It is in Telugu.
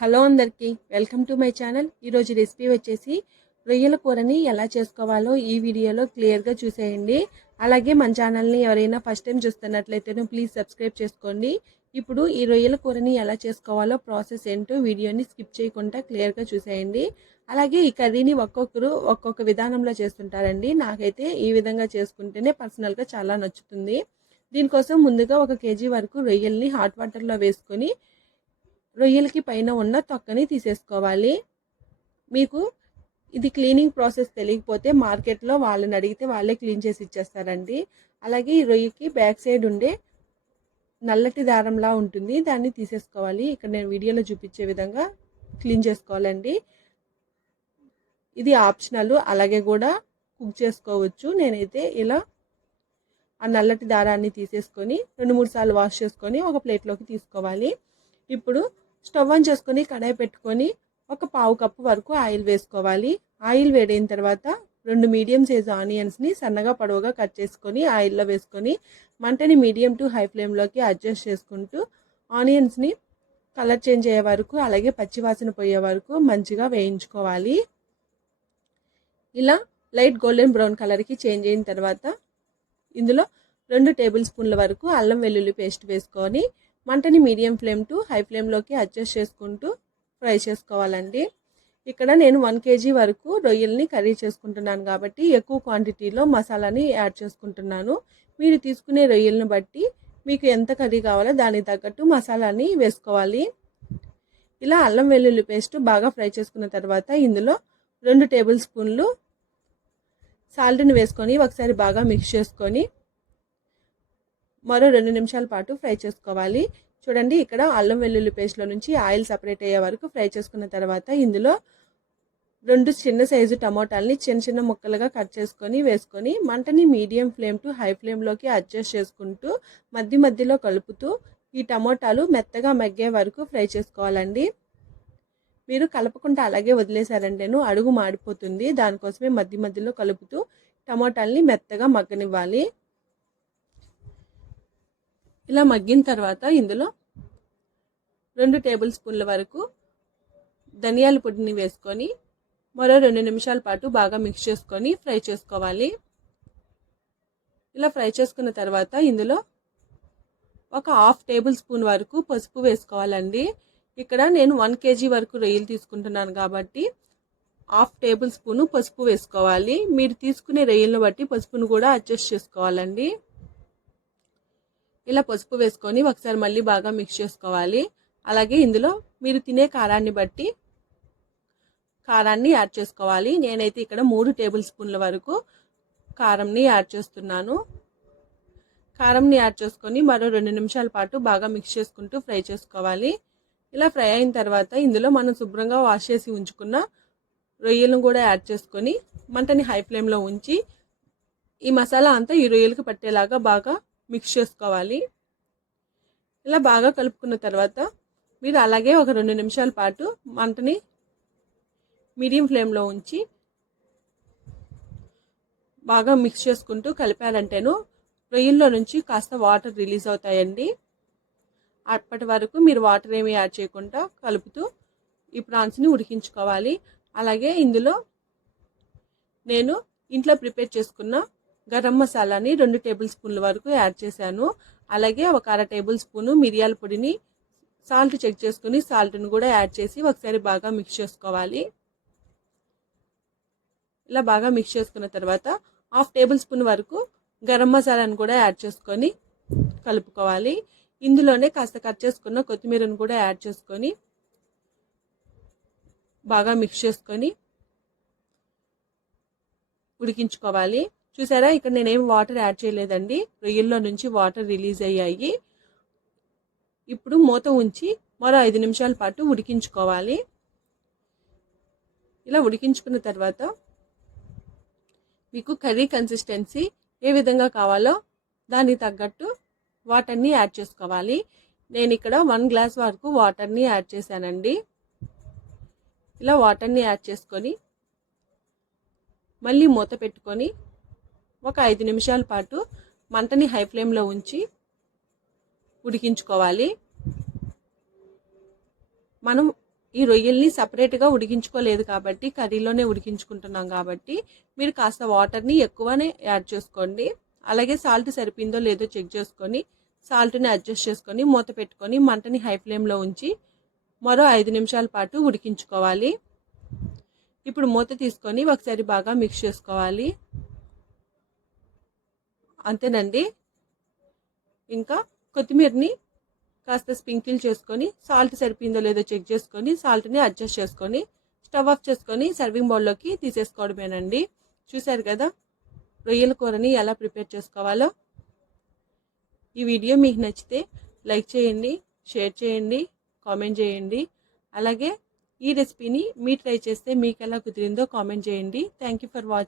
హలో అందరికీ వెల్కమ్ టు మై ఛానల్. ఈరోజు రెసిపీ వచ్చేసి రొయ్యల కూరని ఎలా చేసుకోవాలో ఈ వీడియోలో క్లియర్గా చూసేయండి. అలాగే మన ఛానల్ని ఎవరైనా ఫస్ట్ టైం చూస్తున్నట్లయితే ప్లీజ్ సబ్స్క్రైబ్ చేసుకోండి. ఇప్పుడు ఈ రొయ్యల కూరని ఎలా చేసుకోవాలో ప్రాసెస్ ఏంటో వీడియోని స్కిప్ చేయకుండా క్లియర్గా చూసేయండి. అలాగే ఈ కర్రీని ఒక్కొక్కరు ఒక్కొక్క విధానంలో చేస్తుంటారండి. నాకైతే ఈ విధంగా చేసుకుంటేనే పర్సనల్గా చాలా నచ్చుతుంది. దీనికోసం ముందుగా 1 కేజీ వరకు రొయ్యల్ని హాట్ వాటర్లో వేసుకొని రొయ్యలకి పైన ఉన్న తొక్కని తీసేసుకోవాలి. మీకు ఇది క్లీనింగ్ ప్రాసెస్ తెలియకపోతే మార్కెట్లో వాళ్ళని అడిగితే వాళ్ళే క్లీన్ చేసి ఇచ్చేస్తారండి. అలాగే ఈ రొయ్యకి బ్యాక్ సైడ్ ఉండే నల్లటి దారంలా ఉంటుంది, దాన్ని తీసేసుకోవాలి. ఇక్కడ నేను వీడియోలో చూపించే విధంగా క్లీన్ చేసుకోవాలండి. ఇది ఆప్షనల్, అలాగే కూడా కుక్ చేసుకోవచ్చు. నేనైతే ఇలా ఆ నల్లటి దారాన్ని తీసేసుకొని 2-3 సార్లు వాష్ చేసుకొని ఒక ప్లేట్లోకి తీసుకోవాలి. ఇప్పుడు స్టవ్ ఆన్ చేసుకొని కడాయి పెట్టుకొని 1/4 కప్పు వరకు ఆయిల్ వేసుకోవాలి. ఆయిల్ వేడైన తర్వాత 2 మీడియం సైజు ఆనియన్స్ని సన్నగా పొడవుగా కట్ చేసుకొని ఆయిల్లో వేసుకొని మంటని మీడియం టు హై ఫ్లేమ్లోకి అడ్జస్ట్ చేసుకుంటూ ఆనియన్స్ని కలర్ చేంజ్ అయ్యే వరకు, అలాగే పచ్చివాసన పోయే వరకు మంచిగా వేయించుకోవాలి. ఇలా లైట్ గోల్డెన్ బ్రౌన్ కలర్కి చేంజ్ అయిన తర్వాత ఇందులో 2 టేబుల్ స్పూన్ల వరకు అల్లం వెల్లుల్లి పేస్ట్ వేసుకొని మంటని మీడియం ఫ్లేమ్ టు హై ఫ్లేమ్లోకి అడ్జస్ట్ చేసుకుంటూ ఫ్రై చేసుకోవాలండి. ఇక్కడ నేను 1 కేజీ వరకు రొయ్యల్ని కర్రీ చేసుకుంటున్నాను కాబట్టి ఎక్కువ క్వాంటిటీలో మసాలాని యాడ్ చేసుకుంటున్నాను. మీరు తీసుకునే రొయ్యలను బట్టి మీకు ఎంత కర్రీ కావాలో దానికి తగ్గట్టు మసాలాని వేసుకోవాలి. ఇలా అల్లం వెల్లుల్లి పేస్ట్ బాగా ఫ్రై చేసుకున్న తర్వాత ఇందులో 2 టేబుల్ స్పూన్లు సాల్ట్ని వేసుకొని ఒకసారి బాగా మిక్స్ చేసుకొని మరో 2 నిమిషాల పాటు ఫ్రై చేసుకోవాలి. చూడండి, ఇక్కడ అల్లం వెల్లుల్లి పేస్ట్లో నుంచి ఆయిల్ సపరేట్ అయ్యే వరకు ఫ్రై చేసుకున్న తర్వాత ఇందులో 2 చిన్న సైజు టమోటాలని చిన్న చిన్న ముక్కలుగా కట్ చేసుకొని వేసుకొని మంటని మీడియం ఫ్లేమ్ టు హై ఫ్లేమ్లోకి అడ్జస్ట్ చేసుకుంటూ మధ్యలో కలుపుతూ ఈ టమోటాలు మెత్తగా మగ్గే వరకు ఫ్రై చేసుకోవాలండి. మీరు కలపకుండా అలాగే వదిలేశారంటేను అడుగు మాడిపోతుంది. దానికోసమే మధ్యలో కలుపుతూ టమోటాలని మెత్తగా మగ్గనివ్వాలి. ఇలా మగ్గిన తర్వాత ఇందులో 2 టేబుల్ స్పూన్ల వరకు ధనియాల పొడిని వేసుకొని మరో 2 నిమిషాల పాటు బాగా మిక్స్ చేసుకొని ఫ్రై చేసుకోవాలి. ఇలా ఫ్రై చేసుకున్న తర్వాత ఇందులో ఒక 1/2 టేబుల్ స్పూన్ వరకు పసుపు వేసుకోవాలండి. ఇక్కడ నేను 1 కేజీ వరకు రొయ్యలు తీసుకుంటున్నాను కాబట్టి 1/2 టేబుల్ స్పూను పసుపు వేసుకోవాలి. మీరు తీసుకునే రొయ్యలను బట్టి పసుపును కూడా అడ్జస్ట్ చేసుకోవాలండి. ఇలా పసుపు వేసుకొని ఒకసారి మళ్ళీ బాగా మిక్స్ చేసుకోవాలి. అలాగే ఇందులో మీరు తినే కారాన్ని బట్టి కారాన్ని యాడ్ చేసుకోవాలి. నేనైతే ఇక్కడ 3 టేబుల్ స్పూన్ల వరకు కారంని యాడ్ చేస్తున్నాను. కారంని యాడ్ చేసుకొని మరో 2 నిమిషాల పాటు బాగా మిక్స్ చేసుకుంటూ ఫ్రై చేసుకోవాలి. ఇలా ఫ్రై అయిన తర్వాత ఇందులో మనం శుభ్రంగా వాష్ చేసి ఉంచుకున్న రొయ్యలను కూడా యాడ్ చేసుకొని మంటని హై ఫ్లేమ్లో ఉంచి ఈ మసాలా అంతా ఈ రొయ్యలకు పట్టేలాగా బాగా మిక్స్ చేసుకోవాలి. ఇలా బాగా కలుపుకున్న తర్వాత మీరు అలాగే ఒక 2 నిమిషాల పాటు మంటని మీడియం ఫ్లేమ్లో ఉంచి బాగా మిక్స్ చేసుకుంటూ కలిపారంటేను రొయ్యల్లో నుంచి కాస్త వాటర్ రిలీజ్ అవుతాయండి. అప్పటి వరకు మీరు వాటర్ ఏమి యాడ్ చేయకుండా కలుపుతూ ఈ ప్రాన్స్ని ఉడికించుకోవాలి. అలాగే ఇందులో నేను ఇంట్లో ప్రిపేర్ చేసుకున్న గరం మసాలాని 2 టేబుల్ స్పూన్ల వరకు యాడ్ చేశాను. అలాగే ఒక 1/2 టేబుల్ స్పూను మిరియాల పొడిని సాల్ట్ చెక్ చేసుకుని సాల్ట్ని కూడా యాడ్ చేసి ఒకసారి బాగా మిక్స్ చేసుకోవాలి. ఇలా బాగా మిక్స్ చేసుకున్న తర్వాత 1/2 టేబుల్ స్పూన్ వరకు గరం మసాలాను కూడా యాడ్ చేసుకొని కలుపుకోవాలి. ఇందులోనే కాస్త కట్ చేసుకున్న కొత్తిమీరను కూడా యాడ్ చేసుకొని బాగా మిక్స్ చేసుకొని ఉడికించుకోవాలి. చూసారా, ఇక్కడ నేనేం వాటర్ యాడ్ చేయలేదండి. రొయ్యల్లో నుంచి వాటర్ రిలీజ్ అయ్యాయి. ఇప్పుడు మూత ఉంచి మరో 5 నిమిషాల పాటు ఉడికించుకోవాలి. ఇలా ఉడికించుకున్న తర్వాత మీకు కర్రీ కన్సిస్టెన్సీ ఏ విధంగా కావాలో దానికి తగ్గట్టు వాటర్ని యాడ్ చేసుకోవాలి. నేను ఇక్కడ 1 గ్లాస్ వరకు వాటర్ని యాడ్ చేశానండి. ఇలా వాటర్ని యాడ్ చేసుకొని మళ్ళీ మూత పెట్టుకొని ఒక 5 నిమిషాల పాటు మంటని హై ఫ్లేమ్లో ఉంచి ఉడికించుకోవాలి. మనం ఈ రొయ్యల్ని సపరేట్గా ఉడికించుకోలేదు కాబట్టి కర్రీలోనే ఉడికించుకుంటున్నాం కాబట్టి మీరు కాస్త వాటర్ని ఎక్కువనే యాడ్ చేసుకోండి. అలాగే సాల్ట్ సరిపోయిందో లేదో చెక్ చేసుకొని సాల్ట్ని అడ్జస్ట్ చేసుకొని మూత పెట్టుకొని మంటని హై ఫ్లేమ్లో ఉంచి మరో 5 నిమిషాల పాటు ఉడికించుకోవాలి. ఇప్పుడు మూత తీసుకొని ఒకసారి బాగా మిక్స్ చేసుకోవాలి. అంతేనండి. ఇంకా కొత్తిమీరని కాస్త స్ప్రింకిల్ చేసుకొని సాల్ట్ సరిపోయిందో లేదో చెక్ చేసుకొని సాల్ట్ని అడ్జస్ట్ చేసుకొని స్టవ్ ఆఫ్ చేసుకొని సర్వింగ్ బౌల్లోకి తీసేసుకోవడమేనండి. చూశారు కదా రొయ్యల కూరని ఎలా ప్రిపేర్ చేసుకోవాలో. ఈ వీడియో మీకు నచ్చితే లైక్ చేయండి, షేర్ చేయండి, కామెంట్ చేయండి. అలాగే ఈ రెసిపీని మీరు ట్రై చేస్తే మీకు ఎలా కుదిరిందో కామెంట్ చేయండి. Thank you for watching.